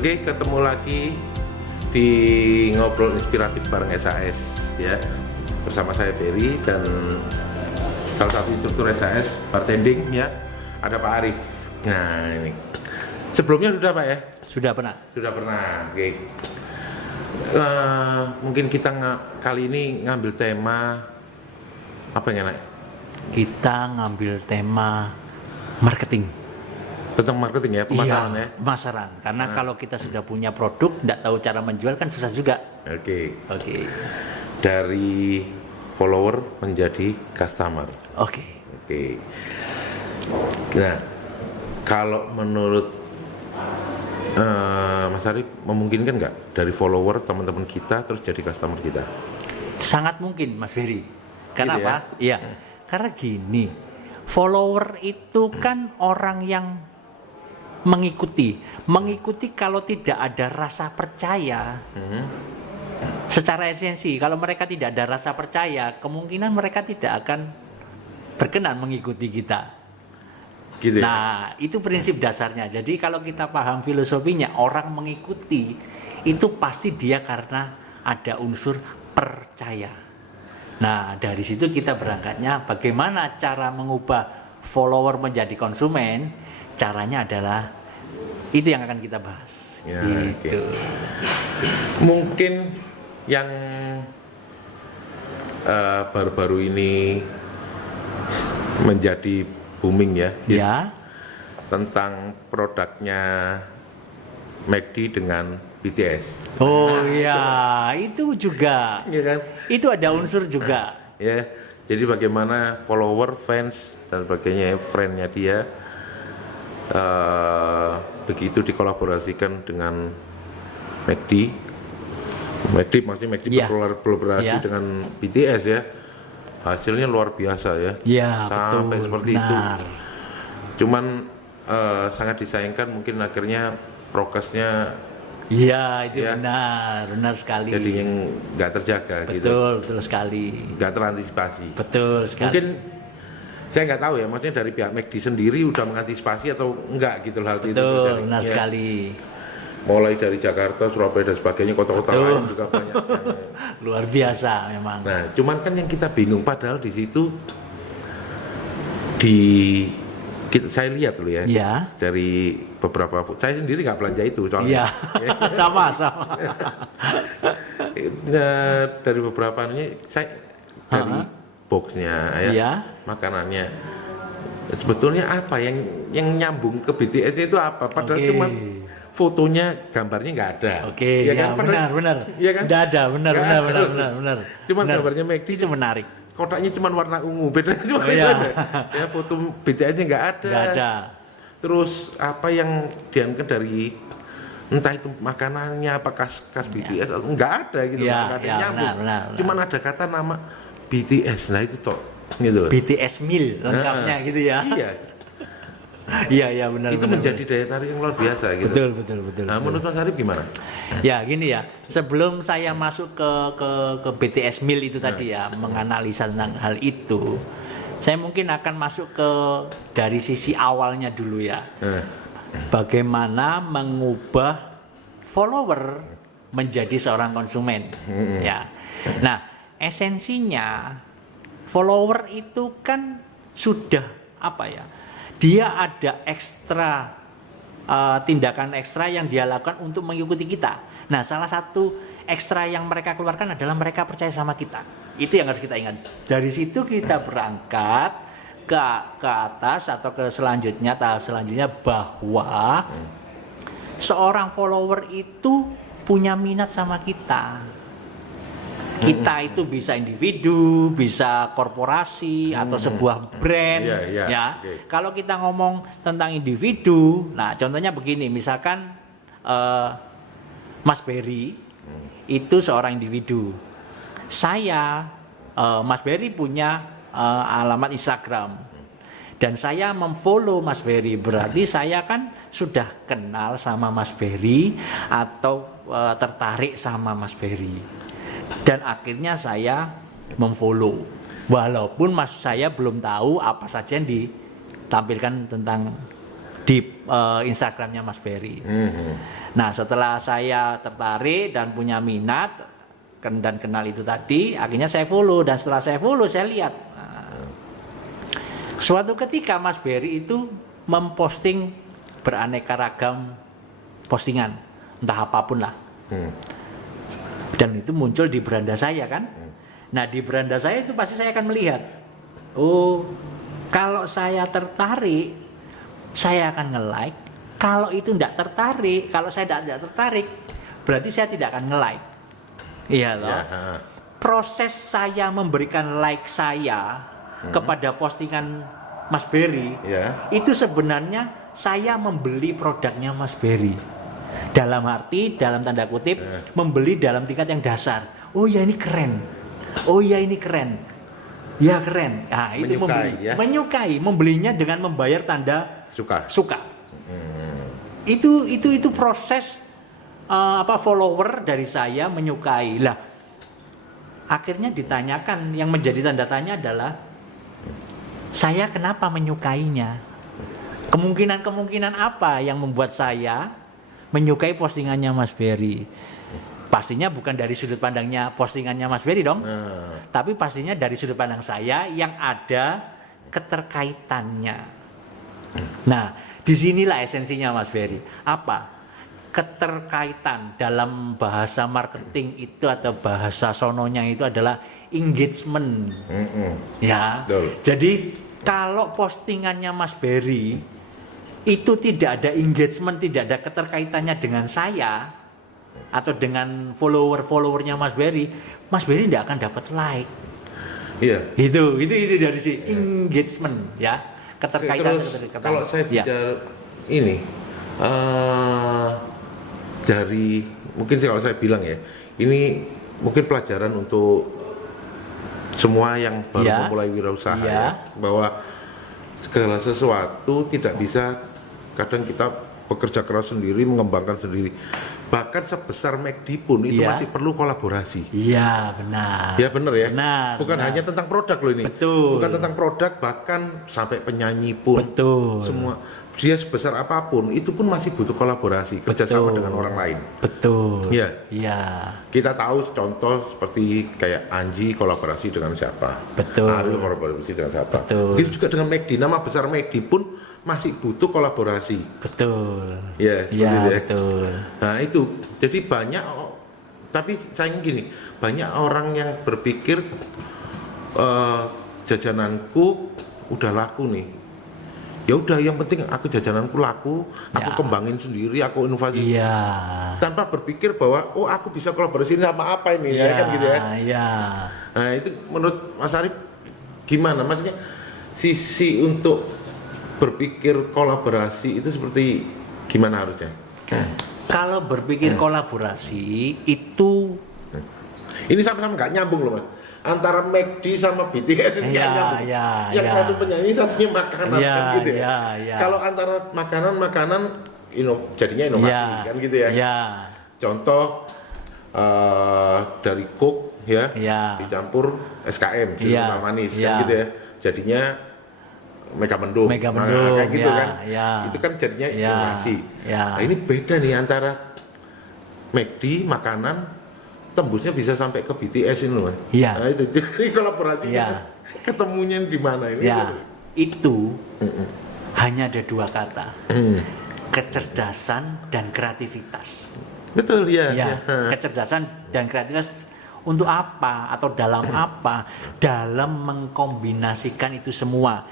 Oke, ketemu lagi di Ngobrol Inspiratif bareng SAS ya. Bersama saya Ferry dan salah satu instruktur SAS bartending ya. Ada Pak Arif. Nah, ini. Sebelumnya sudah Pak ya? Sudah pernah. Sudah pernah. Oke. Mungkin kita kali ini ngambil tema apa yang enak? Kita ngambil tema marketing. Tentang marketing ya, pemasaran ya? Pemasaran. Karena kalau kita sudah punya produk, tidak tahu cara menjual kan susah juga. Oke. Dari follower menjadi customer. Oke. Nah, kalau menurut Mas Arif, memungkinkan nggak dari follower teman-teman kita terus jadi customer kita? Sangat mungkin, Mas Ferry. Kenapa? Gitu ya? Iya. Karena gini, follower itu kan orang yang mengikuti kalau tidak ada rasa percaya. Secara esensi, kalau mereka tidak ada rasa percaya, kemungkinan mereka tidak akan berkenan mengikuti kita. Gitu ya? Nah, itu prinsip dasarnya. Jadi kalau kita paham filosofinya, orang mengikuti itu pasti dia karena ada unsur percaya. Nah, dari situ kita berangkatnya bagaimana cara mengubah follower menjadi konsumen. Caranya adalah itu yang akan kita bahas. Ya, gitu. Mungkin yang baru-baru ini menjadi booming ya, Ya. tentang produknya McD dengan BTS. Oh iya, itu juga. Iya kan? Itu ada unsur juga. Ya, jadi bagaimana follower, fans dan sebagainya, friendnya dia begitu dikolaborasikan dengan McD maksudnya McD Ya. berkolaborasi Ya. dengan BTS ya, hasilnya luar biasa ya. Ya, Sampai betul. seperti Benar. itu. Cuman sangat disayangkan mungkin akhirnya prokesnya Iya, itu Ya. benar sekali. jadi yang nggak terjaga gitu, Betul sekali. nggak terantisipasi. Betul sekali. Mungkin saya nggak tahu ya, maksudnya dari pihak McD sendiri udah mengantisipasi atau enggak gitu hal itu Betul, terjadi. benar Ya. sekali. Mulai dari Jakarta, Surabaya dan sebagainya, kota-kota Betul. lain juga banyak. Luar biasa memang. Nah, cuman kan yang kita bingung padahal di situ saya lihat dulu ya, Ya. dari beberapa, saya sendiri nggak belanja itu Iya. soalnya. sama. Nah, dari beberapa anunya saya dari boxnya ya, Iya. makanannya sebetulnya apa yang nyambung ke BTS itu apa? Padahal Oke. cuma fotonya, gambarnya nggak ada. Oke, Ya ya, kan? Padahal- benar. Iya kan? Nggak ada, benar. Cuman Benar. gambarnya McD Itu menarik. kotaknya cuma warna ungu, bedanya cuma Oh, itu iya. aja. Ya, foto BTS-nya nggak ada. Nggak ada. Terus apa yang diangkat dari entah itu makanannya apa khas BTS, nggak ada gitu, Iya, nggak ada iya, yang nyambung. benar. Cuman ada kata nama BTS, nah itu toh gitu loh. BTS Meal lengkapnya Nah, gitu ya. Iya, Iya, benar. itu benar, menjadi daya tarik yang luar biasa gitu. Betul. Nah, menurut Mas Arif gimana? Ya gini ya, sebelum saya masuk ke BTS Meal itu tadi ya, menganalisa tentang hal itu, saya mungkin akan masuk ke dari sisi awalnya dulu ya. Bagaimana mengubah follower menjadi seorang konsumen. Ya. Nah, esensinya follower itu kan sudah apa ya? Dia ada ekstra tindakan ekstra yang dia lakukan untuk mengikuti kita. Nah, salah satu ekstra yang mereka keluarkan adalah mereka percaya sama kita. Itu yang harus kita ingat. Dari situ kita berangkat ke atas atau ke selanjutnya, tahap selanjutnya bahwa seorang follower itu punya minat sama kita. Kita itu bisa individu, bisa korporasi atau sebuah brand. Iya, Ya. oke. Kalau kita ngomong tentang individu, nah contohnya begini, misalkan Mas Berry itu seorang individu. Saya, Mas Berry punya alamat Instagram dan saya memfollow Mas Berry, berarti saya kan sudah kenal sama Mas Berry atau tertarik sama Mas Berry. Dan akhirnya saya memfollow, walaupun saya belum tahu apa saja yang ditampilkan tentang di Instagramnya Mas Berry. Nah, setelah saya tertarik dan punya minat dan kenal itu tadi, akhirnya saya follow, dan setelah saya follow saya lihat. Suatu ketika Mas Berry itu memposting beraneka ragam postingan, entah apapun lah. Dan itu muncul di beranda saya kan. Nah, di beranda saya itu pasti saya akan melihat, oh, kalau saya tertarik, saya akan nge-like. Kalau itu tidak tertarik, kalau saya tidak tertarik, berarti saya tidak akan nge-like. Iya loh. Proses saya memberikan like saya kepada postingan Mas Berry, itu sebenarnya saya membeli produknya Mas Berry. Dalam arti, dalam tanda kutip, membeli dalam tingkat yang dasar. Oh ya ini keren. Oh ya ini keren. Ya keren. Nah, itu Menyukai, menyukai, membelinya dengan membayar tanda suka. Itu proses follower dari saya menyukai. Lah, akhirnya ditanyakan, yang menjadi tanda tanya adalah saya kenapa menyukainya? Kemungkinan apa yang membuat saya menyukai postingannya Mas Berry? Pastinya bukan dari sudut pandangnya postingannya Mas Berry dong. Tapi pastinya dari sudut pandang saya yang ada keterkaitannya. Nah, disinilah esensinya Mas Berry. Apa? Keterkaitan. Dalam bahasa marketing itu atau bahasa sononya itu adalah engagement. Ya. Betul. Jadi kalau postingannya Mas Berry itu tidak ada engagement, tidak ada keterkaitannya dengan saya atau dengan followernya Mas Berry tidak akan dapat like. Iya. Itu dari si engagement ya, keterkaitan. Kalau saya bicara ini dari mungkin kalau saya bilang ya, ini mungkin pelajaran untuk semua yang baru memulai wirausaha ya, bahwa segala sesuatu tidak bisa, kadang kita bekerja keras sendiri, mengembangkan sendiri. Bahkan sebesar McD pun itu masih perlu kolaborasi. Iya, benar. Ya benar ya. Bukan benar. hanya tentang produk loh ini. Betul. Bukan tentang produk, bahkan sampai penyanyi pun. Betul. Semua. Dia sebesar apapun, itu pun masih butuh kolaborasi, kerjasama dengan orang lain. Betul. Iya. Iya. Kita tahu contoh seperti kayak Anji kolaborasi dengan siapa. Betul. Ariel kolaborasi dengan siapa. Betul. Itu juga dengan McD. Nama besar McD pun masih butuh kolaborasi. Betul. Ya, betul. Nah itu, jadi banyak, tapi saya gini, banyak orang yang berpikir jajananku udah laku nih. Ya udah, yang penting aku jajananku laku, aku kembangin sendiri, aku inovasi. Tanpa berpikir bahwa aku bisa kolaborasi sama apa ini, ya kan gitu ya. Nah itu menurut Mas Arif gimana? Maksudnya sisi untuk berpikir kolaborasi itu seperti gimana harusnya? Kalau berpikir kolaborasi itu ini sama-sama nggak nyambung loh Mas. Antara McD sama BTS ini nggak nyambung. Yang satu penyanyi, satunya makanan kan gitu ya. Kalau antara makanan jadinya inovasi kan gitu ya. Contoh dari Coke dicampur SKM sirup manis kan gitu ya. Jadinya Mega Mendung. Kayak gitu kan. Itu kan jadinya inovasi. Nah, ini beda nih antara McD makanan tembusnya bisa sampai ke BTS ini loh. Nah, itu jadi kolaborasinya ketemunya di mana ini? Itu hanya ada dua kata. Kecerdasan dan kreativitas. Betul ya. Kecerdasan dan kreativitas untuk apa atau dalam apa? Dalam mengkombinasikan itu semua.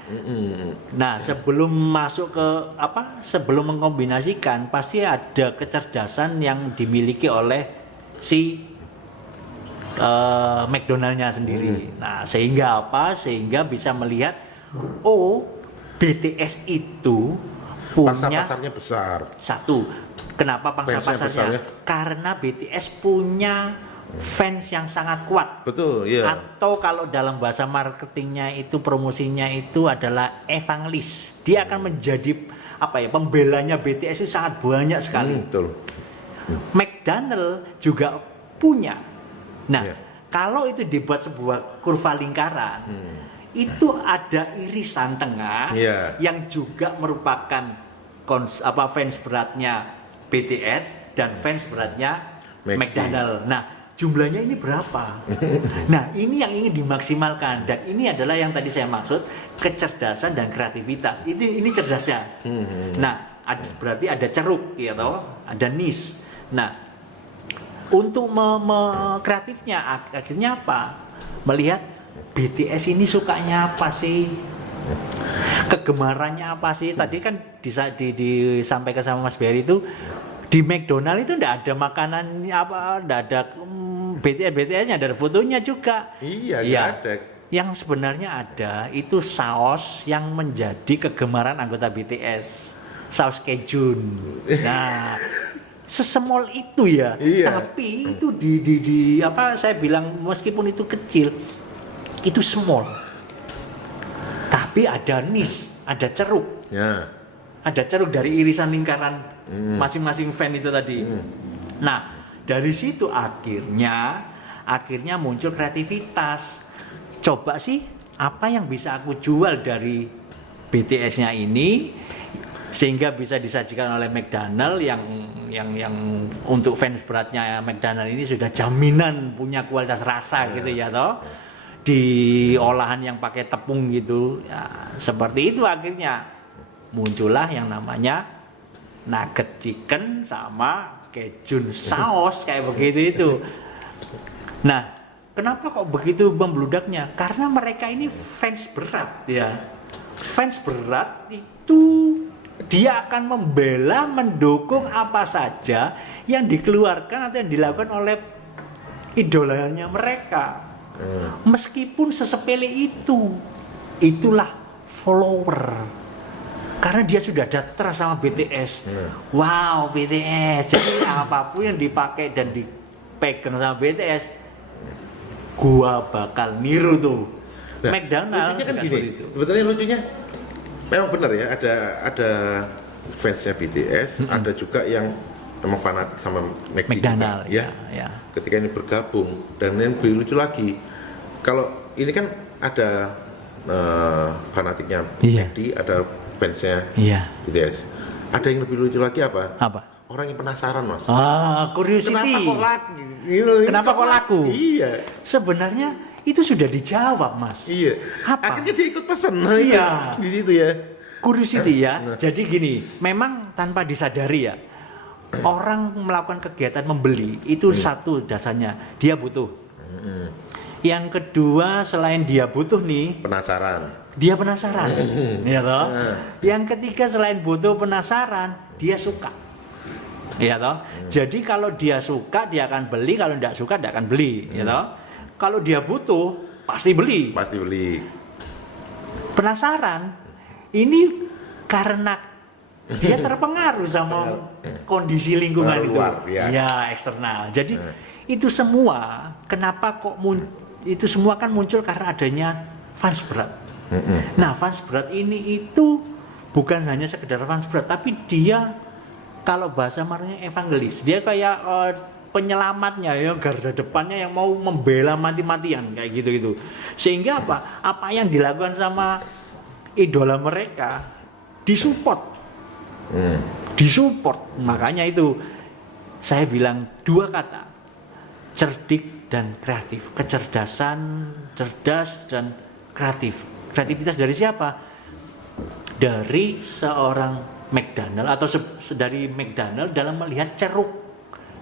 Nah, sebelum masuk ke sebelum mengkombinasikan pasti ada kecerdasan yang dimiliki oleh si McDonald-nya sendiri. Nah, sehingga Sehingga bisa melihat BTS itu punya pasarnya besar. Satu, kenapa pangsa pasarnya? Karena BTS punya fans yang sangat kuat. Betul, iya. Atau kalau dalam bahasa marketingnya itu, promosinya itu adalah evangelis. Dia akan menjadi pembelanya BTS itu sangat banyak sekali. Betul. McDonald juga punya. Nah, kalau itu dibuat sebuah kurva lingkaran, itu ada irisan tengah yang juga merupakan fans beratnya BTS dan fans beratnya McD. McDonald. Nah, jumlahnya ini berapa? Nah, ini yang ingin dimaksimalkan dan ini adalah yang tadi saya maksud kecerdasan dan kreativitas. Ini cerdasnya. Nah, berarti ada ceruk, ya toh, ada niche. Nah, untuk kreatifnya akhirnya apa? Melihat BTS ini sukanya apa sih? Kegemarannya apa sih? Tadi kan disampaikan sama Mas Berry itu di McDonald itu enggak ada makanan apa, enggak ada BTS-nya, ada fotonya juga. Iya, ya, ada. Yang sebenarnya ada itu saus yang menjadi kegemaran anggota BTS, saus Cajun. Nah, sesemol itu ya. Iya. Tapi itu di apa saya bilang meskipun itu kecil, itu small. Tapi ada niche, ada ceruk. Ya. Ada ceruk dari irisan lingkaran masing-masing fan itu tadi. Nah, dari situ akhirnya muncul kreativitas. Coba sih apa yang bisa aku jual dari BTS-nya ini sehingga bisa disajikan oleh McDonald yang untuk fans beratnya McDonald ini sudah jaminan punya kualitas rasa gitu ya toh. Di olahan yang pakai tepung gitu. Ya, seperti itu akhirnya muncullah yang namanya nugget chicken sama Cajun saus kayak begitu itu. Nah, kenapa kok begitu membludaknya? Karena mereka ini fans berat ya. Fans berat itu dia akan membela, mendukung apa saja yang dikeluarkan atau yang dilakukan oleh idolanya mereka. Meskipun sesepele itu, itulah follower. Karena dia sudah ada trust sama BTS. Wow, BTS. Jadi apapun yang dipakai dan dipegang sama BTS, gua bakal niru tuh. Nah, McDonald lucunya kan gini. Sebetulnya lucunya memang benar ya, ada fansnya BTS, ada juga yang memang fanatik sama McDonald juga, ya. Ketika ini bergabung dan yang lebih lucu lagi, kalau ini kan ada fanatiknya McD, ada fansnya BTS. Ada yang lebih lucu lagi apa? Orang yang penasaran, Mas. Curiosity. Kenapa kok laku? Kenapa kok laku? Iya. Sebenarnya itu sudah dijawab, Mas. Iya. Apa? Akhirnya dia ikut pesan. Iya. Di situ ya. Curiosity ya. Jadi gini, memang tanpa disadari ya, orang melakukan kegiatan membeli itu satu dasarnya dia butuh. Yang kedua selain dia butuh nih, dia penasaran. Ya toh? Yang ketiga selain butuh penasaran, dia suka. Ya toh? Jadi kalau dia suka dia akan beli, kalau tidak suka dia akan beli, ya toh? Kalau dia butuh pasti beli. Penasaran. Ini karena dia terpengaruh sama kondisi lingkungan itu. Ya, eksternal. Jadi itu semua kenapa kok itu semua kan muncul karena adanya fans berat. Nah, fans berat ini itu bukan hanya sekedar fans berat, tapi dia kalau bahasa marahnya evangelis. Dia kayak penyelamatnya ya, garda depannya yang mau membela mati-matian kayak gitu-gitu. Sehingga apa? Apa yang dilakukan sama idola mereka disupport. Makanya itu saya bilang dua kata, cerdik dan kreatif. Kecerdasan, cerdas dan kreatif. Kreativitas dari siapa? Dari seorang McDonald atau dari McDonald dalam melihat ceruk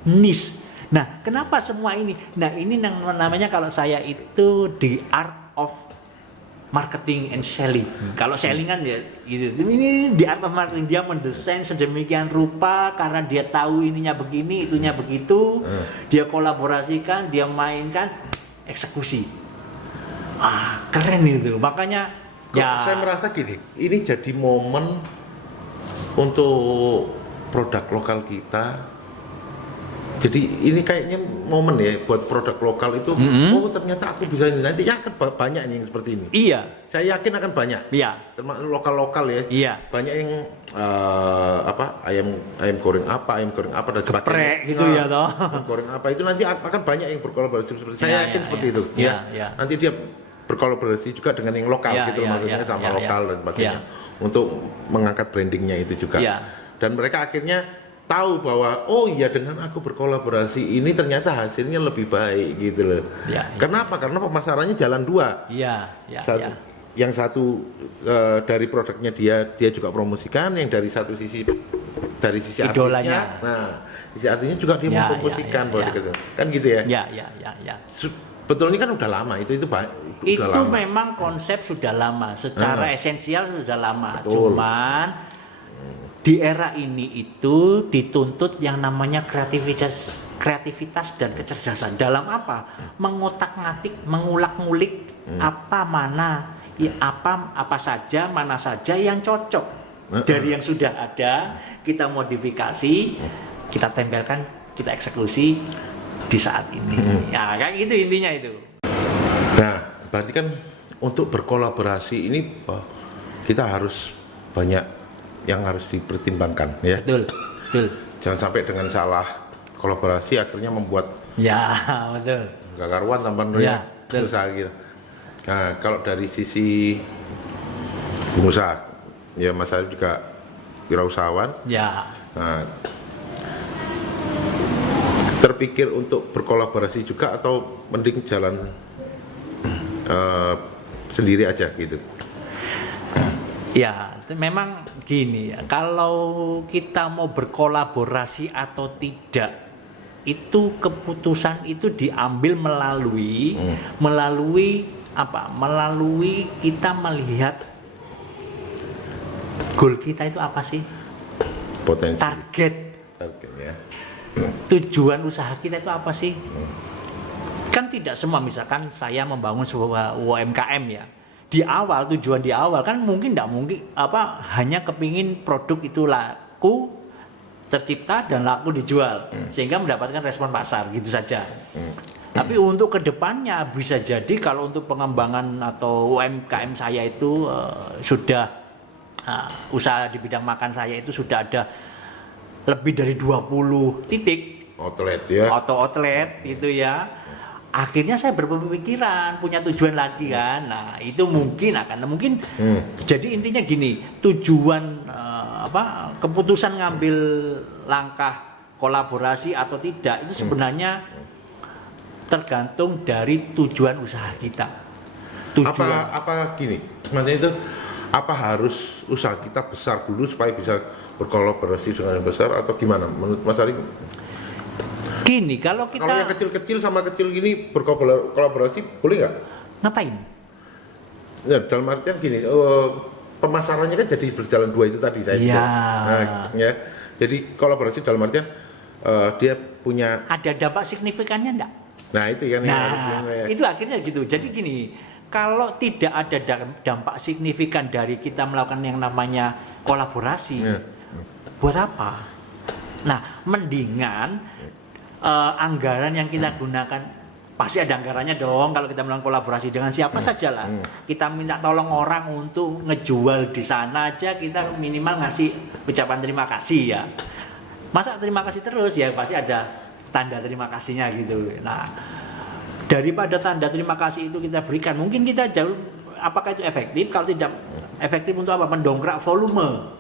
niche. Nah, kenapa semua ini? Nah, ini namanya kalau saya itu the art of marketing and selling. Kalau selling kan ya gitu. Ini the art of marketing, dia mendesain sedemikian rupa karena dia tahu ininya begini, itunya begitu. Dia kolaborasikan, dia mainkan, eksekusi. Keren itu. Makanya saya merasa gini, ini jadi momen untuk produk lokal kita. Jadi ini kayaknya momen ya buat produk lokal itu. Oh, ternyata aku bisa ini. Nantinya akan banyak nih yang seperti ini. Iya. Saya yakin akan banyak. Iya. Termasuk lokal-lokal ya. Iya. Banyak yang ayam goreng apa dan sebagainya. Geprek gitu ya toh. Ayam goreng apa itu nanti akan banyak yang berkolaborasi seperti saya yakin seperti itu. Iya. Nanti dia berkolaborasi juga dengan yang lokal gitu maksudnya sama lokal dan sebagainya untuk mengangkat brandingnya itu juga. Dan mereka akhirnya tahu bahwa oh iya dengan aku berkolaborasi ini ternyata hasilnya lebih baik gitu loh. Ya, ya. Kenapa? Karena pemasarannya jalan dua. Iya, Satu, yang satu dari produknya dia juga promosikan, yang dari satu sisi dari sisi idolanya. artisnya. Nah, sisi artinya juga dia mempromosikan gitu. Kan gitu ya. Ya. Sebetulnya kan udah lama itu baik. Itu lama. memang konsep sudah lama, secara esensial sudah lama. Betul. Cuman di era ini itu dituntut yang namanya kreativitas dan kecerdasan. Dalam apa? Mengotak-ngatik, mengulak-ngulik apa saja, mana saja yang cocok dari yang sudah ada, kita modifikasi, kita tempelkan, kita eksekusi di saat ini. Ya, kayak gitu intinya itu. Nah, berarti kan untuk berkolaborasi ini kita harus banyak yang harus dipertimbangkan ya. Betul. Jangan sampai dengan salah kolaborasi akhirnya membuat betul. Gak karuan tampan usaha gitu. Nah, kalau dari sisi pengusaha, ya Mas Arif juga wirausahawan. Ya. Nah, terpikir untuk berkolaborasi juga atau mending jalan sendiri aja gitu? Ya, memang gini ya. Kalau kita mau berkolaborasi atau tidak, itu keputusan itu diambil melalui apa? Melalui kita melihat goal kita itu apa sih? Potensi. Target ya. Tujuan usaha kita itu apa sih? Kan tidak semua, misalkan saya membangun sebuah UMKM ya. Tujuan di awal kan tidak mungkin hanya kepingin produk itu laku, tercipta dan laku dijual sehingga mendapatkan respon pasar gitu saja. Tapi untuk kedepannya bisa jadi kalau untuk pengembangan atau UMKM saya itu sudah usaha di bidang makan saya itu sudah ada lebih dari 20 titik outlet ya. Outlet itu ya. Akhirnya saya berpikiran punya tujuan lagi kan. Nah, itu mungkin jadi intinya gini, tujuan keputusan ngambil langkah kolaborasi atau tidak itu sebenarnya tergantung dari tujuan usaha kita. Apa gini? Maksudnya itu apa harus usaha kita besar dulu supaya bisa berkolaborasi dengan yang besar atau gimana menurut Mas Ari? Gini, kalau yang kecil-kecil sama kecil gini berkolaborasi boleh nggak? Ngapain? Ya, dalam artian gini, pemasarannya kan jadi berjalan dua itu tadi saya bilang. Ya, jadi kolaborasi dalam artian dia punya ada dampak signifikannya enggak? Nah itu kan. Itu akhirnya gitu. Jadi gini, kalau tidak ada dampak signifikan dari kita melakukan yang namanya kolaborasi, buat apa? Nah, mendingan anggaran yang kita gunakan, pasti ada anggarannya dong kalau kita melakukan kolaborasi dengan siapa saja lah. Kita minta tolong orang untuk ngejual di sana aja, kita minimal ngasih ucapan terima kasih ya. Masa terima kasih terus ya, pasti ada tanda terima kasihnya gitu. Nah, daripada tanda terima kasih itu kita berikan, mungkin kita jauh, apakah itu efektif? Kalau tidak efektif untuk apa? Mendongkrak volume.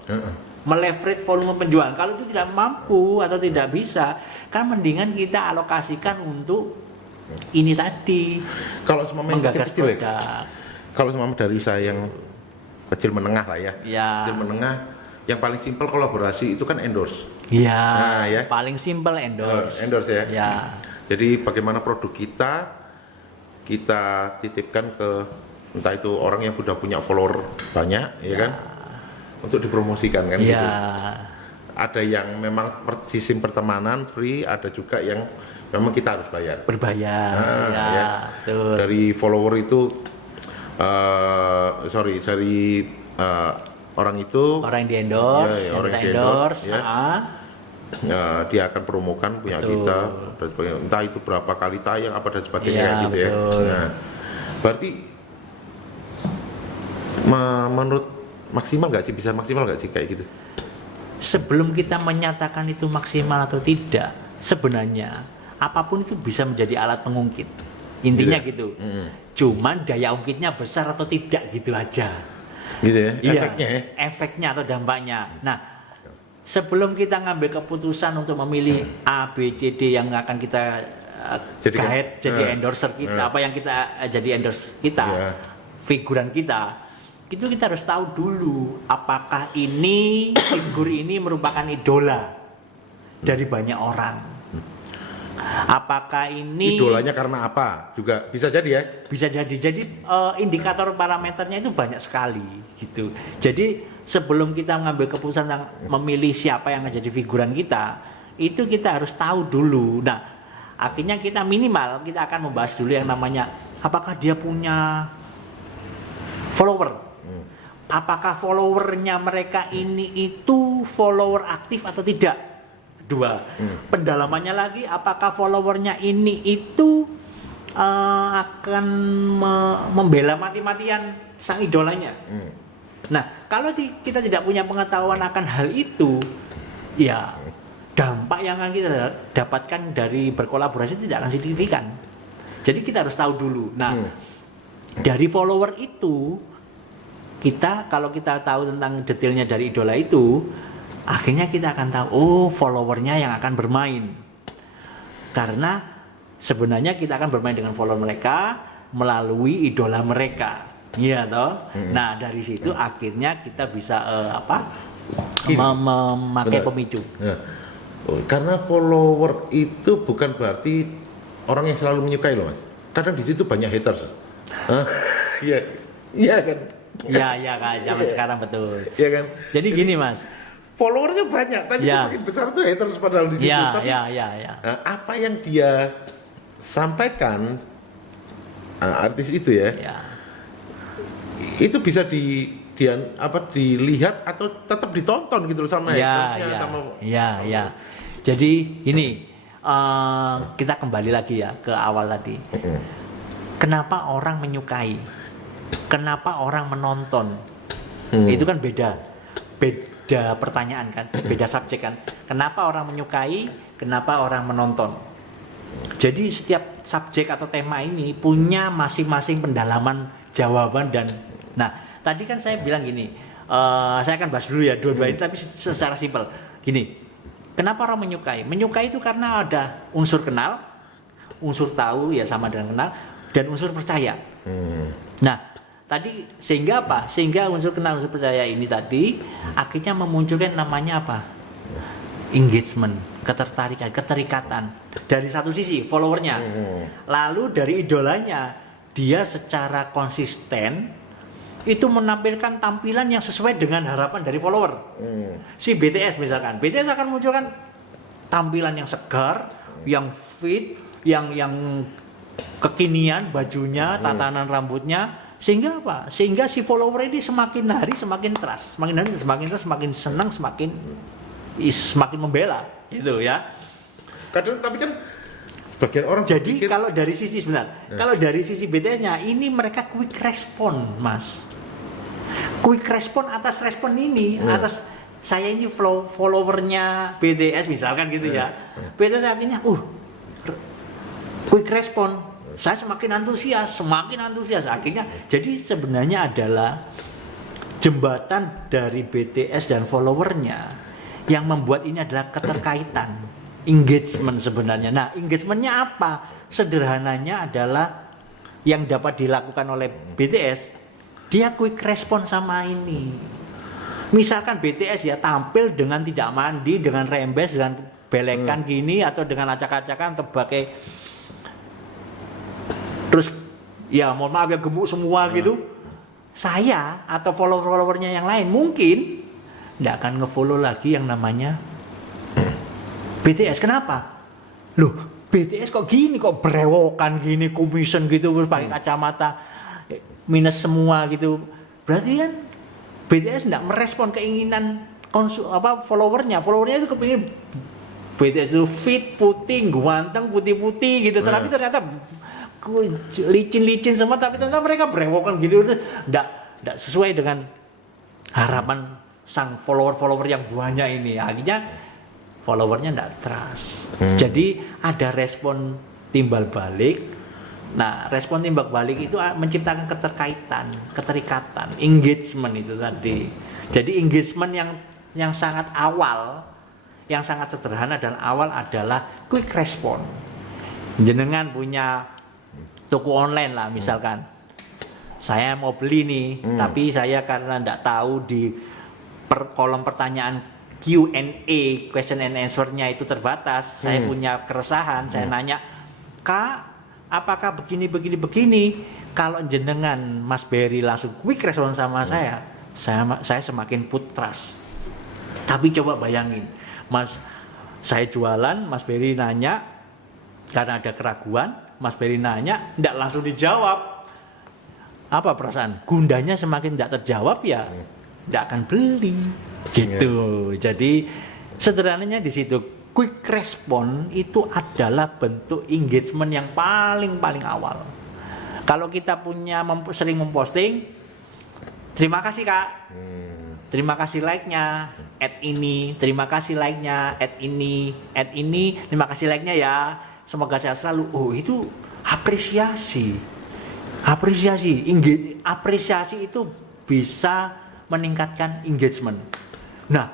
Meleverage volume penjualan. Kalau itu tidak mampu atau tidak bisa, kan mendingan kita alokasikan untuk ini tadi. Kalau semua kecil-kecil kalau semua dari usaha yang kecil menengah lah ya. Kecil menengah, yang paling simpel kolaborasi itu kan endorse. Ya. Paling simpel endorse. Endorse ya. Ya. Jadi bagaimana produk kita titipkan ke entah itu orang yang sudah punya follower banyak, ya kan? Untuk dipromosikan kan gitu. Ada yang memang sistem pertemanan free, ada juga yang memang kita harus bayar. Berbayar. Betul. Dari follower itu dari orang yang di endorse, dia akan promokan punya kita, entah itu berapa kali tayang apa dan sebagainya gitu ya. Nah, berarti menurut maksimal nggak sih, bisa maksimal nggak sih kayak gitu? Sebelum kita menyatakan itu maksimal atau tidak, sebenarnya apapun itu bisa menjadi alat pengungkit. Intinya gitu. Cuman daya ungkitnya besar atau tidak gitu aja. Gitu ya. Efeknya atau dampaknya. Nah, sebelum kita ngambil keputusan untuk memilih A, B, C, D yang akan kita guide jadi endorser kita, apa yang kita jadi endorse kita, figuran kita, itu kita harus tahu dulu apakah ini figur ini merupakan idola dari banyak orang. Apakah ini idolanya karena apa? Juga bisa jadi ya. Bisa jadi. Jadi indikator parameternya itu banyak sekali gitu. Jadi sebelum kita mengambil keputusan tentang memilih siapa yang menjadi figuran kita, itu kita harus tahu dulu. Nah, akhirnya kita minimal kita akan membahas dulu yang namanya apakah dia punya follower. Apakah followernya mereka ini itu follower aktif atau tidak? Dua. Pendalamannya lagi, apakah followernya ini itu akan membela mati-matian sang idolanya? Nah, kalau kita tidak punya pengetahuan akan hal itu, ya dampak yang akan kita dapatkan dari berkolaborasi tidak akan signifikan. Jadi kita harus tahu dulu. Nah, dari follower itu, kalau kita tahu tentang detailnya dari idola itu, akhirnya kita akan tahu, oh followernya yang akan bermain. Karena sebenarnya kita akan bermain dengan follower mereka melalui idola mereka. Iya toh? Nah, dari situ akhirnya kita bisa memakai pemicu. Karena follower itu bukan berarti orang yang selalu menyukai loh, Mas. Kadang di situ banyak haters. Iya. Iya kan? Iya kan, zaman sekarang betul. Iya kan? Jadi gini, Mas. Followernya banyak, tapi semakin besar tuh haters padahal di situ. Apa yang dia sampaikan artis itu ya, itu bisa dilihat atau tetap ditonton gitu loh sama hatersnya. Jadi ini kita kembali lagi ya ke awal tadi. Kenapa orang menyukai? Kenapa orang menonton? Itu kan beda pertanyaan kan, beda subjek kan. Kenapa orang menyukai, kenapa orang menonton? Jadi setiap subjek atau tema ini punya masing-masing pendalaman jawaban dan tadi kan saya bilang gini, saya akan bahas dulu ya dua-dua ini tapi secara simpel. Gini, kenapa orang menyukai? Menyukai itu karena ada unsur kenal, unsur tahu ya sama dengan kenal, dan unsur percaya. Nah, tadi sehingga apa? Sehingga unsur kenal, unsur percaya ini tadi akhirnya memunculkan namanya apa? Engagement, keterikatan dari satu sisi followernya. Lalu dari idolanya, dia secara konsisten itu menampilkan tampilan yang sesuai dengan harapan dari follower. Si BTS misalkan, BTS akan munculkan tampilan yang segar, yang fit, yang kekinian bajunya, tatanan rambutnya. Sehingga apa? Sehingga si follower ini semakin hari semakin trust, semakin senang, semakin membela, gitu ya. Kadang tapi kan sebagian orang jadi kalau dari sisi kalau dari sisi BTS-nya ini mereka quick respon, Mas. Quick respon atas respon ini, atas saya ini followernya BTS misalkan gitu ya. BTS akhirnya quick respon. Saya semakin antusias akhirnya. Jadi sebenarnya adalah jembatan dari BTS dan followernya yang membuat ini adalah keterkaitan, engagement sebenarnya. Nah, engagementnya apa? Sederhananya adalah yang dapat dilakukan oleh BTS, dia quick respon sama ini. Misalkan BTS ya tampil dengan tidak mandi, dengan rembes, dengan belekan gini atau dengan acak-acakan atau pakai terus ya mohon maaf ya gemuk semua gitu, saya atau followernya yang lain mungkin tidak akan ngefollow lagi yang namanya BTS. Kenapa? Loh, BTS kok gini, kok berewokan gini, kumisan gitu, terus pakai kacamata minus semua gitu. Berarti kan BTS tidak merespon keinginan followernya itu kepingin BTS itu fit, putih, ganteng, putih-putih gitu. Tapi ternyata licin semua, tapi ternyata mereka berewokan gitu, tidak sesuai dengan harapan sang follower yang banyak ini. Akhirnya followernya tidak trust. Jadi ada respon timbal balik. Nah, respon timbal balik itu menciptakan keterikatan, engagement itu tadi. Jadi engagement yang sangat awal, yang sangat sederhana dan awal adalah quick response. Jenengan punya toko online lah misalkan, saya mau beli nih, tapi saya karena tidak tahu di kolom pertanyaan Q&A, question and answer-nya itu terbatas, saya punya keresahan, saya nanya, Kak, apakah begini? Kalau jenengan Mas Berry langsung quick response sama saya semakin put trust. Tapi coba bayangin, saya jualan, Mas Berry nanya, karena ada keraguan, Mas Berry nanya, tidak langsung dijawab. Apa perasaan? Gundanya semakin tidak terjawab ya, tidak akan beli. Gitu. Jadi sederhananya di situ, quick response itu adalah bentuk engagement yang paling awal. Kalau kita punya sering memposting, terima kasih Kak, terima kasih like-nya, add ini, terima kasih like-nya, add ini, terima kasih like-nya ya, semoga sehat selalu. Oh itu apresiasi itu bisa meningkatkan engagement. Nah,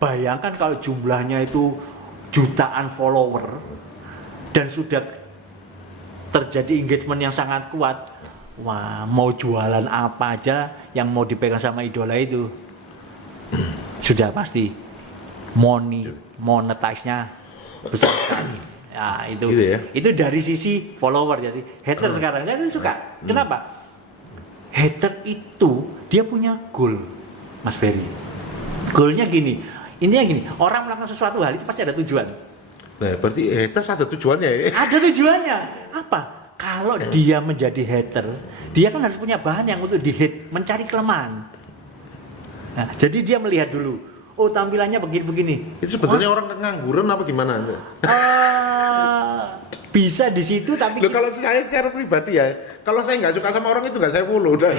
bayangkan kalau jumlahnya itu jutaan follower dan sudah terjadi engagement yang sangat kuat, wah mau jualan apa aja yang mau dipegang sama idola itu sudah pasti monetize-nya besar sekali. Nah, itu gitu ya? Itu dari sisi follower. Jadi hater sekarang saya tuh suka. Kenapa? Hater itu dia punya goal, Mas Berry. Goalnya gini, intinya gini, orang melakukan sesuatu hal itu pasti ada tujuan. Nah, berarti haters ada tujuannya. Ada tujuannya. Apa? Kalau dia menjadi hater, dia kan harus punya bahan yang untuk di-hate, mencari kelemahan. Nah, jadi dia melihat dulu, oh tampilannya begini-begini. Itu sebetulnya orang ngangguran apa gimana? Bisa di situ, tapi kalau saya secara pribadi ya, kalau saya nggak suka sama orang itu nggak saya follow udah.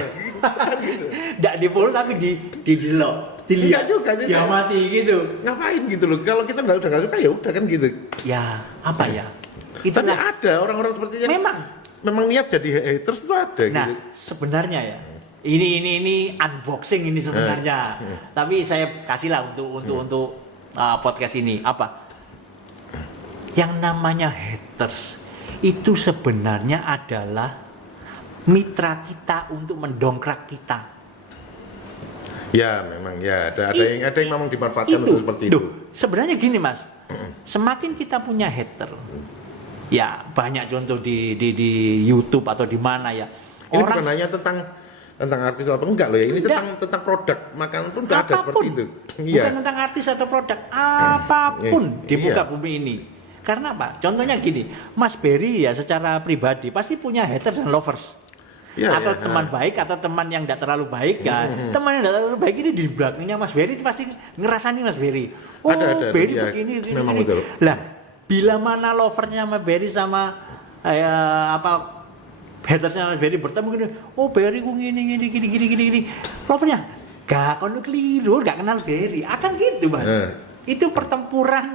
Gitu. Nggak di follow tapi di-delete, dilihat juga sih. Ya mati gitu. Ngapain gitu loh? Kalau kita nggak suka ya udah kan gitu. Ya apa ya? Tapi ada orang-orang seperti yang memang niat jadi haters itu ada. Nah, gitu. Sebenarnya ya, ini unboxing ini sebenarnya. Tapi saya kasihlah untuk podcast ini apa? Yang namanya haters itu sebenarnya adalah mitra kita untuk mendongkrak kita. Ya memang ya ada yang memang dimanfaatkan untuk seperti itu. Sebenarnya gini Mas, semakin kita punya hater, ya banyak contoh di YouTube atau di mana ya. Ini bukan hanya tentang artis atau enggak loh ya, ini tentang produk makanan pun juga ada seperti itu. Bukan tentang artis atau produk, apapun di muka bumi ini. Karena apa? Contohnya gini, Mas Berry ya secara pribadi pasti punya haters dan lovers. Atau teman baik atau teman yang tidak terlalu baik kan. Teman yang tidak terlalu baik ini di belakangnya Mas Berry itu pasti ngerasani Mas Berry. Oh, ada, Berry begini. Betul. Lah, bila mana lovernya Mas Berry sama hatersnya Mas Berry bertemu gini, oh Berry ku gini. Lovernya gak kono keliru, gak kenal Berry. Akan gitu, Mas. Itu pertempuran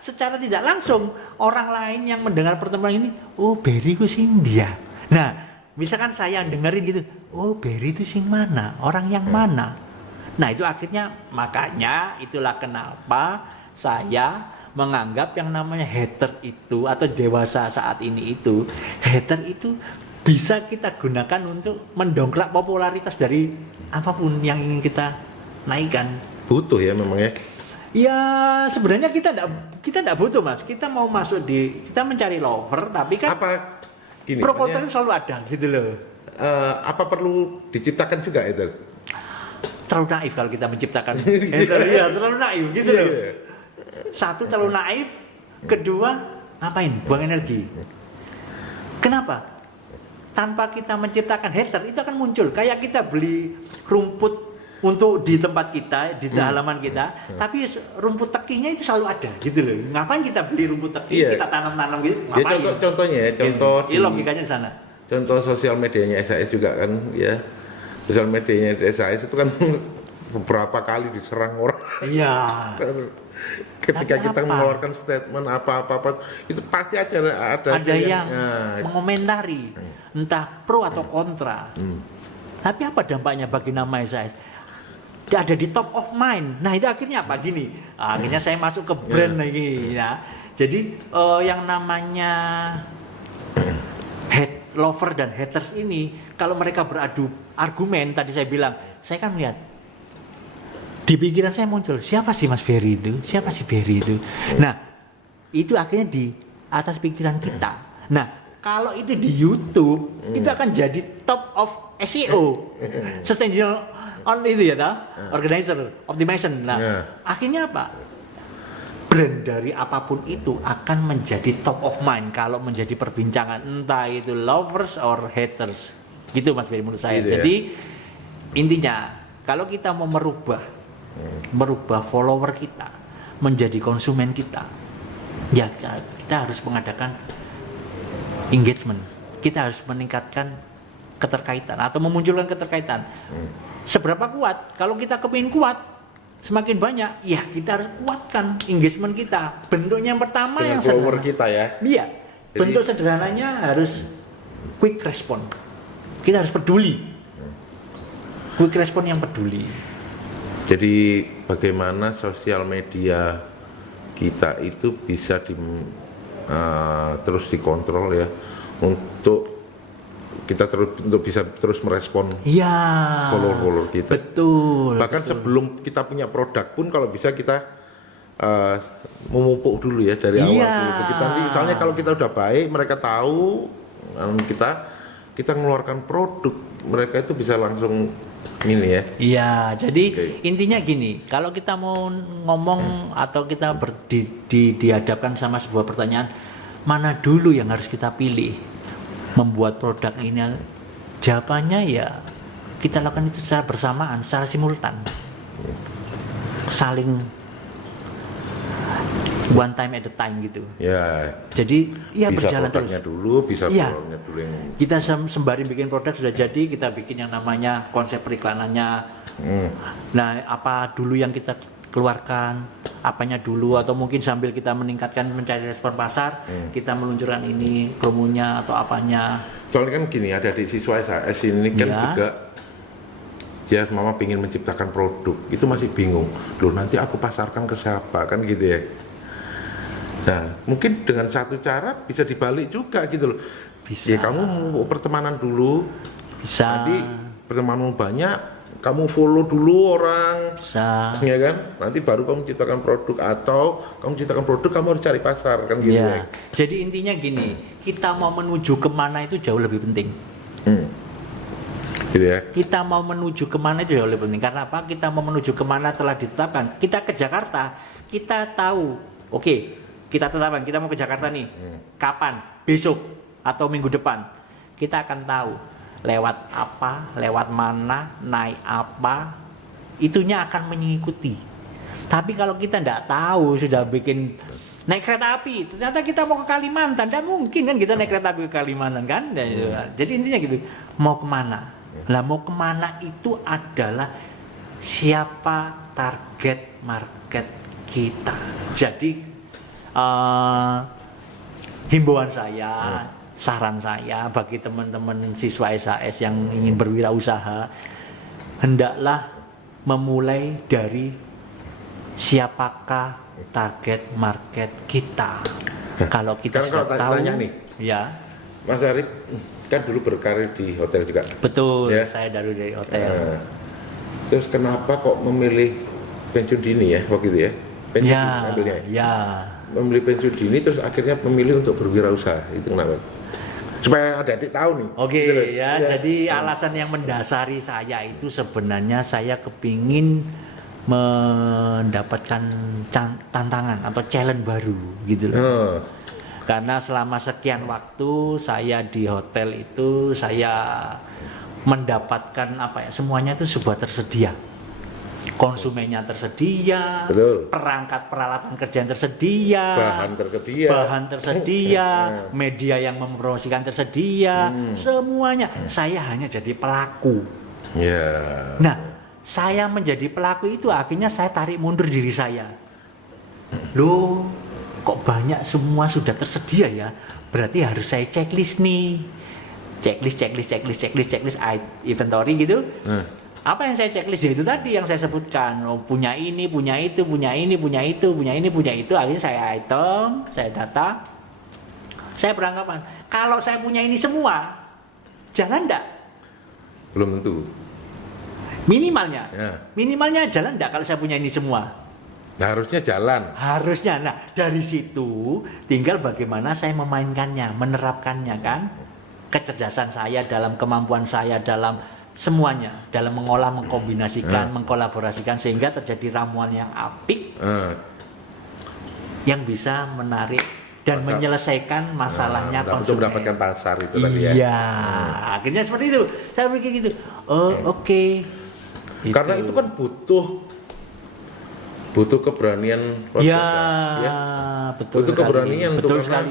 secara tidak langsung orang lain yang mendengar pertempuran ini, oh Berry ku sing dia. Nah, misalkan saya dengerin gitu, oh Berry itu sing mana, orang yang mana. Nah itu akhirnya, makanya itulah kenapa saya menganggap yang namanya hater itu atau dewasa saat ini itu, hater itu bisa kita gunakan untuk mendongkrak popularitas dari apapun yang ingin kita naikkan. Butuh ya memang ya. Ya sebenarnya kita tidak butuh Mas. Kita mau masuk kita mencari lover, tapi kan pro kontra selalu ada gitu loh. Apa perlu diciptakan juga itu? Terlalu naif kalau kita menciptakan hater. Ya terlalu naif gitu loh. Satu terlalu naif, kedua ngapain? Buang energi. Kenapa? Tanpa kita menciptakan hater itu akan muncul. Kayak kita beli rumput untuk di tempat kita, di halaman kita, tapi rumput tekinya itu selalu ada gitu loh. Ngapain kita beli rumput teki, kita tanam-tanam gitu? Ngapain? Ya, contohnya logikanya di sana. Contoh sosial medianya SAS juga kan ya. Sosial medianya SAS itu kan beberapa kali diserang orang. Iya. Ketika kita mengeluarkan statement apa-apa itu pasti ada yang mengomentari entah pro atau kontra. Tapi apa dampaknya bagi nama SAS? dia ada di top of mind. Nah itu akhirnya apa gini? Akhirnya saya masuk ke brand lagi ya. Jadi yang namanya hate lover dan haters ini kalau mereka beradu argumen tadi saya bilang, saya kan melihat di pikiran saya muncul siapa sih Mas Berry itu, siapa sih Berry itu. Nah itu akhirnya di atas pikiran kita. Nah kalau itu di YouTube itu akan jadi top of SEO, sustainable on itu ya, organizer, optimization. Nah akhirnya apa? Brand dari apapun itu akan menjadi top of mind kalau menjadi perbincangan, entah itu lovers or haters, gitu Mas Berry menurut saya. Gitu ya? Jadi intinya kalau kita mau merubah follower kita menjadi konsumen kita, ya kita harus mengadakan engagement, kita harus meningkatkan keterkaitan atau memunculkan keterkaitan. Seberapa kuat? Kalau kita kepingin kuat, semakin banyak, ya kita harus kuatkan engagement kita. Bentuknya yang pertama dengan yang follower sederhana. kita ya. Iya. Bentuk sederhananya harus quick respon. Kita harus peduli. Quick respon yang peduli. Jadi bagaimana sosial media kita itu bisa terus dikontrol ya, untuk kita bisa terus merespon Iya. follower kita. Betul. Bahkan betul. sebelum kita punya produk pun kalau bisa kita memupuk dulu ya dari awal Iya. dulu. Kita nanti soalnya kalau kita udah baik, mereka tahu kita mengeluarkan produk, mereka itu bisa langsung ini ya. Iya, jadi Oke. intinya gini, kalau kita mau ngomong atau kita dihadapkan sama sebuah pertanyaan, mana dulu yang harus kita pilih membuat produk ini? Jawabannya ya kita lakukan itu secara bersamaan, secara simultan, saling one time at a time gitu. Ya. Jadi ya Bisa berjalan terus. produknya dulu, bisa Iya. followernya dulu yang Kita sembari bikin produk sudah jadi, kita bikin yang namanya konsep periklanannya. Nah, apa dulu yang kita keluarkan, apanya dulu, atau mungkin sambil kita meningkatkan mencari respon pasar, kita meluncurkan ini promonya atau apanya. Soalnya kan gini, ada di siswa SAS ini kan Iya. juga dia mama ingin menciptakan produk, itu masih bingung. Loh nanti aku pasarkan ke siapa kan gitu ya. Nah mungkin dengan satu cara bisa dibalik juga gitu loh. Bisa. Ya kamu mau pertemanan dulu, Bisa. nanti pertemananmu banyak, kamu follow dulu orang, Bisa. ya kan? Nanti baru kamu ciptakan produk, atau kamu ciptakan produk kamu harus cari pasar kan gitu ya. Ya. Jadi intinya gini, kita mau menuju kemana itu jauh lebih penting. Gitu ya. Kita mau menuju kemana itu jauh lebih penting. Karena apa? Kita mau menuju kemana telah ditetapkan. Kita ke Jakarta, kita tahu, oke, kita tetapkan, kita mau ke Jakarta nih. Kapan? Besok atau minggu depan. Kita akan tahu lewat apa, lewat mana, naik apa, itunya akan mengikuti. Tapi kalau kita tidak tahu, sudah bikin naik kereta api, ternyata kita mau ke Kalimantan, tidak mungkin kan kita naik kereta api ke Kalimantan kan. Jadi intinya gitu, mau kemana? Lah mau kemana itu adalah siapa target market kita. Jadi himbauan saya, saran saya bagi teman-teman siswa SAS yang ingin berwirausaha, hendaklah memulai dari siapakah target market kita. Kalau kita Sekarang sudah kalau tahu, tanya nih, ya Mas Arif kan dulu berkarir di hotel juga. betul. Ya. Saya dari hotel. Nah, terus kenapa kok memilih pensiun dini ya waktu itu ya? Pensiun Ya, dini ambilnya. ya. Memilih pensiun dini terus akhirnya memilih untuk berwirausaha, itu kenapa? Supaya adik-adik tahu nih. Oke Gitu loh. ya, jadi alasan yang mendasari saya itu sebenarnya saya kepingin mendapatkan tantangan atau challenge baru gitu loh. Oh, Karena selama sekian waktu saya di hotel itu saya mendapatkan apa ya, semuanya itu sebuah tersedia. Konsumennya tersedia, Betul. perangkat peralatan kerja yang tersedia, bahan tersedia, media yang mempromosikan tersedia, semuanya. Saya hanya jadi pelaku. ya. Nah, saya menjadi pelaku itu akhirnya saya tarik mundur diri saya. Loh, kok banyak semua sudah tersedia ya? Berarti harus saya checklist nih. Checklist, inventory gitu. Apa yang saya checklist ya itu tadi yang saya sebutkan. Oh, punya ini, punya itu, punya ini, punya itu, punya ini, punya itu. Akhirnya saya item, saya data. Saya beranggapan kalau saya punya ini semua, jalan enggak? Belum tentu. Minimalnya. Ya. Minimalnya jalan enggak kalau saya punya ini semua? Nah, harusnya jalan. Harusnya. Nah, dari situ tinggal bagaimana saya memainkannya, menerapkannya kan. Kecerdasan saya dalam kemampuan saya dalam semuanya, dalam mengolah, mengkombinasikan, mengkolaborasikan sehingga terjadi ramuan yang apik yang bisa menarik dan menyelesaikan masalahnya konsumen. Untuk mendapatkan pasar itu tadi ya. Iya, akhirnya seperti itu. Saya pikir gitu. Oh, oke. Karena itu kan butuh keberanian ya, butuh betul sekali. keberanian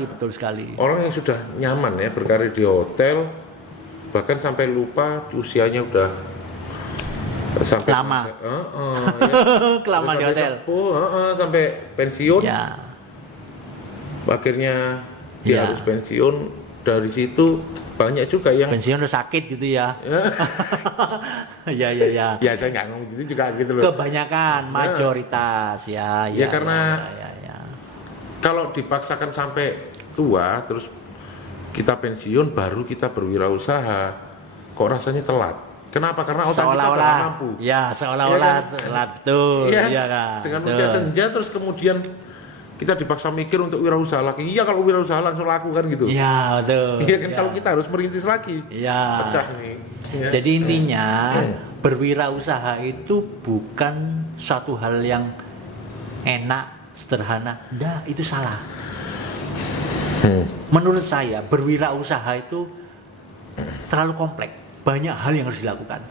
Betul sekali. Orang yang sudah nyaman ya berkarir di hotel, bahkan sampai lupa usianya udah sampai lama. Ya. Kelamaan di hotel. Sampai pensiun. Ya. Akhirnya dia harus pensiun. Dari situ banyak juga yang pensiun udah sakit gitu ya. Ya. Ya saya nggak ngomong gitu juga gitu loh. Kebanyakan mayoritas ya. Karena kalau dipaksakan sampai tua terus kita pensiun baru kita berwirausaha, kok rasanya telat. Kenapa? Karena otak kita nggak mampu. Ya, seolah-olah telat betul. Iya kan? Dengan usia senja terus kemudian kita dipaksa mikir untuk wirausaha lagi. Iya, kalau wirausaha langsung laku kan gitu. Iya, betul. Iya kan, kalau kita harus merintis lagi. Iya. Pecah nih. Ya. Jadi intinya berwirausaha itu bukan suatu hal yang enak, sederhana. Nah, itu salah. Menurut saya berwirausaha itu terlalu kompleks, banyak hal yang harus dilakukan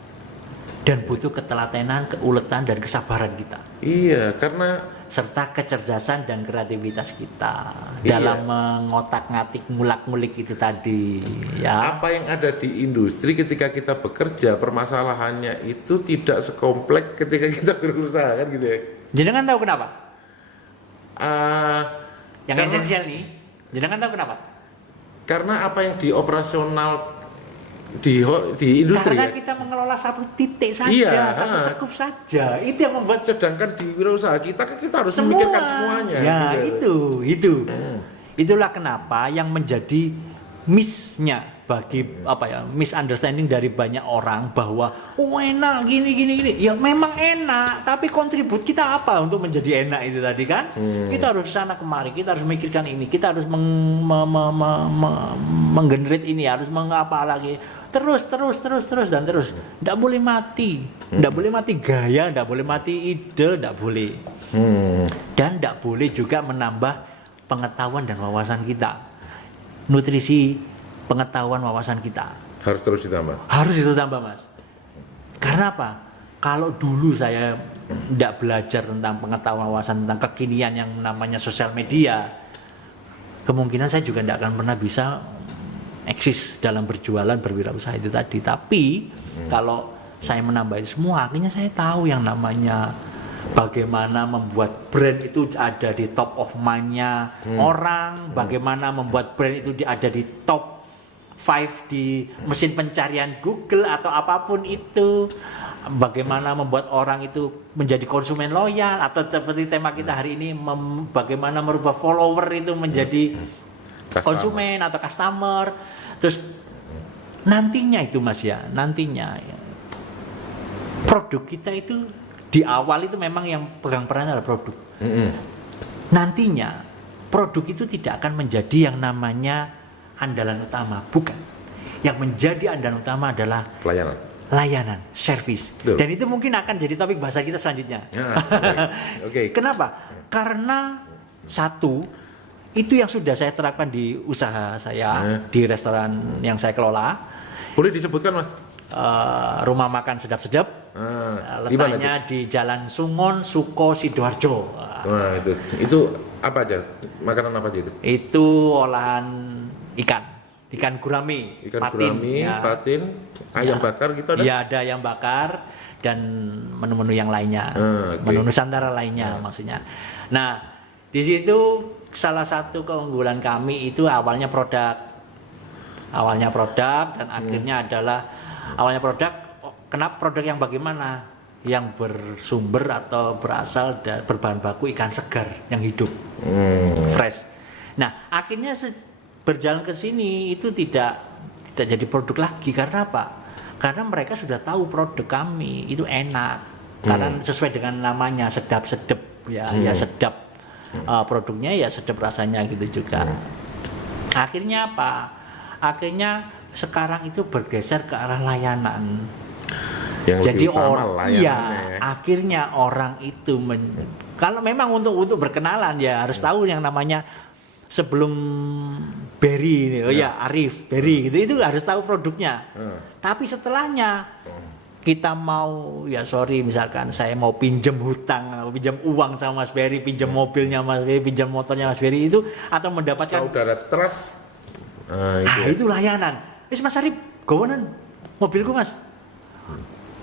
dan butuh ketelatenan, keuletan dan kesabaran kita. Iya, karena serta kecerdasan dan kreativitas kita dalam mengotak-ngatik, ngulak-ngulik itu tadi. Ya. Apa yang ada di industri ketika kita bekerja, permasalahannya itu tidak sekompleks ketika kita berusaha kan gitu ya. Jenengan tahu kenapa? Yang karena, esensial nih, jenengan tahu kenapa? Karena apa yang di operasional di industri karena ya? kita mengelola satu titik saja, satu sekup saja. Itu yang membuat, sedangkan di wirausaha kita harus memikirkan semuanya. Ya, gitu. itu. Itulah kenapa yang menjadi miss-nya bagi misunderstanding dari banyak orang bahwa enak gini. Ya memang enak, tapi kontribut kita apa untuk menjadi enak itu tadi kan? Kita harus sana kemari, kita harus memikirkan ini, kita harus menggenerate ini, harus mengapa lagi. Terus. Nggak boleh mati. Nggak boleh mati gaya, nggak boleh mati ide, nggak boleh. Dan nggak boleh juga menambah pengetahuan dan wawasan kita. Nutrisi pengetahuan wawasan kita harus terus ditambah. Harus ditambah, Mas. Karena apa? Kalau dulu saya tidak belajar tentang pengetahuan wawasan tentang kekinian yang namanya sosial media, kemungkinan saya juga tidak akan pernah bisa eksis dalam berjualan, berwirausaha itu tadi. Tapi kalau saya menambah itu semua, akhirnya saya tahu yang namanya bagaimana membuat brand itu ada di top of mind-nya orang, bagaimana membuat brand itu ada di top 5 di mesin pencarian Google atau apapun itu, bagaimana membuat orang itu menjadi konsumen loyal, atau seperti tema kita hari ini, bagaimana merubah follower itu menjadi konsumen atau customer. Terus nantinya itu, Mas ya, produk kita itu di awal itu memang yang pegang peran adalah produk. Nantinya produk itu tidak akan menjadi yang namanya andalan utama, bukan. Yang menjadi andalan utama adalah layanan, service. Dan itu mungkin akan jadi topik bahasa kita selanjutnya. Okay. Kenapa? Karena satu, itu yang sudah saya terapkan di usaha saya, di restoran yang saya kelola. Boleh disebutkan, Mas? Rumah makan sedap-sedap. Letaknya di Jalan Sungon, Suko, Sidoarjo. Wah, itu apa aja? Makanan apa aja itu? Itu olahan ikan gurame, patin, ayam bakar gitu ada? Iya, ada ayam bakar dan menu-menu yang lainnya, menu Nusantara lainnya maksudnya. Nah, di situ salah satu keunggulan kami itu awalnya produk dan akhirnya adalah awalnya produk, kenapa produk yang bagaimana? Yang bersumber atau berasal dan berbahan baku ikan segar yang hidup, fresh. Nah, akhirnya berjalan ke sini itu tidak jadi produk lagi. Karena apa? Karena mereka sudah tahu produk kami itu enak, karena sesuai dengan namanya, sedap-sedap ya, ya sedap. Produknya ya sedap rasanya gitu juga. Akhirnya apa? Akhirnya sekarang itu bergeser ke arah layanan. Yang Jadi layanannya, akhirnya orang itu kalau memang untuk berkenalan ya harus tahu yang namanya sebelum Berry ini, Arif Berry gitu, itu harus tahu produknya. Tapi setelahnya kita mau misalkan saya mau pinjam hutang, pinjam uang sama Mas Berry, pinjam mobilnya Mas Berry, pinjam motornya Mas Berry itu, atau mendapatkan udah ada trust, itu layanan. Mas Arif, gowonen mobilku Mas.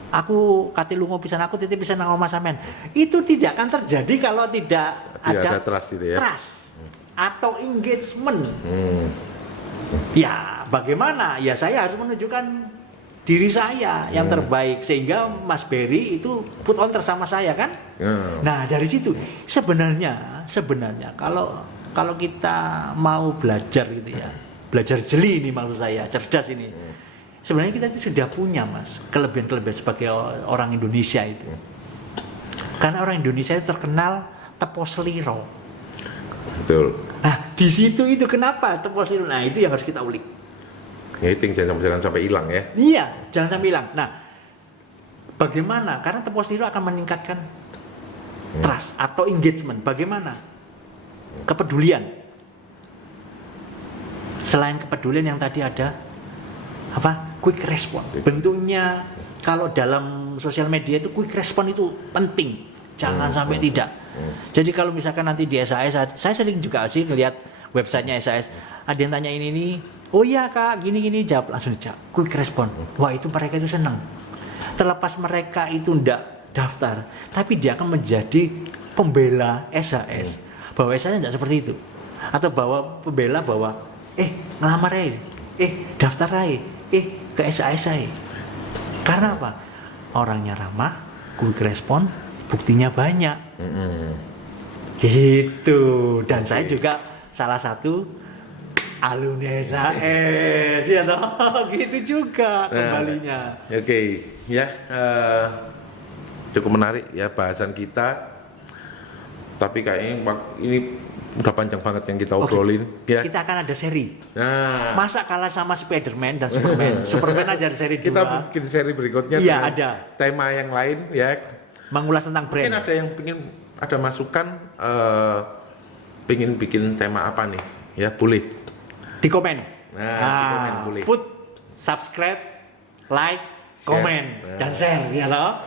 Aku katilu ngopisan, aku titip pisan nang omah sampean. Itu tidak akan terjadi kalau tidak ada trust itu ya. Trust atau engagement. Ya, bagaimana? Ya saya harus menunjukkan diri saya yang terbaik sehingga Mas Berry itu put on sama saya kan. Nah, dari situ sebenarnya kalau kita mau belajar gitu ya, belajar jeli ini maksud saya, cerdas ini. Sebenarnya kita itu sudah punya Mas kelebihan-kelebihan sebagai orang Indonesia itu. Karena orang Indonesia itu terkenal tepos liro. Betul. Nah, di situ itu kenapa tepos liro? Nah, itu yang harus kita ulik. Ya itu yang jangan sampai hilang ya. Iya, jangan sampai hilang. Nah, bagaimana? Karena tepos liro akan meningkatkan trust atau engagement. Bagaimana? Kepedulian. Selain kepedulian yang tadi ada quick respon. Bentuknya kalau dalam sosial media itu quick respon itu penting. Jangan sampai tidak. Jadi kalau misalkan nanti di SAS, saya sering juga sih ngelihat websitenya SAS. Ada yang tanya ini, oh iya Kak, gini jawab, langsung dijawab. Quick respon. Wah, itu mereka itu senang. Terlepas mereka itu ndak daftar, tapi dia akan menjadi pembela SAS. Bahwa SAS tidak seperti itu. Atau pembela bahwa ngelamar aja, daftar aja, ke SAS aja. Karena apa? Orangnya ramah, quick respon, buktinya banyak. Gitu. Dan saya juga salah satu alumni SAS ya toh. Gitu juga kembalinya. Oke, ya cukup menarik ya bahasan kita. Tapi kayaknya ini udah panjang banget yang kita obrolin. Ya. Kita akan ada seri. Nah, masa kalah sama Spiderman dan Superman? Superman aja ada seri 2. Kita bikin seri berikutnya. Iya, ada. Tema yang lain ya. Mengulas tentang brand. Mungkin ada yang ada masukan pengen bikin tema apa nih? Ya, boleh. Di komen. Di komen boleh. Put subscribe, like, komen dan share ya loh.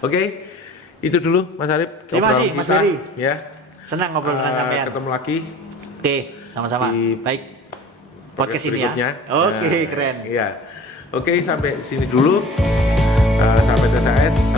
Oke. Itu dulu Mas Arif. Terima kasih Mas Berry. Ya. Senang ngobrol dengan sampean. Ketemu lagi. Oke, sama-sama. Baik. Podcast ini ya. Oke, keren. Iya. Oke, sampai sini dulu. Sampai SAS.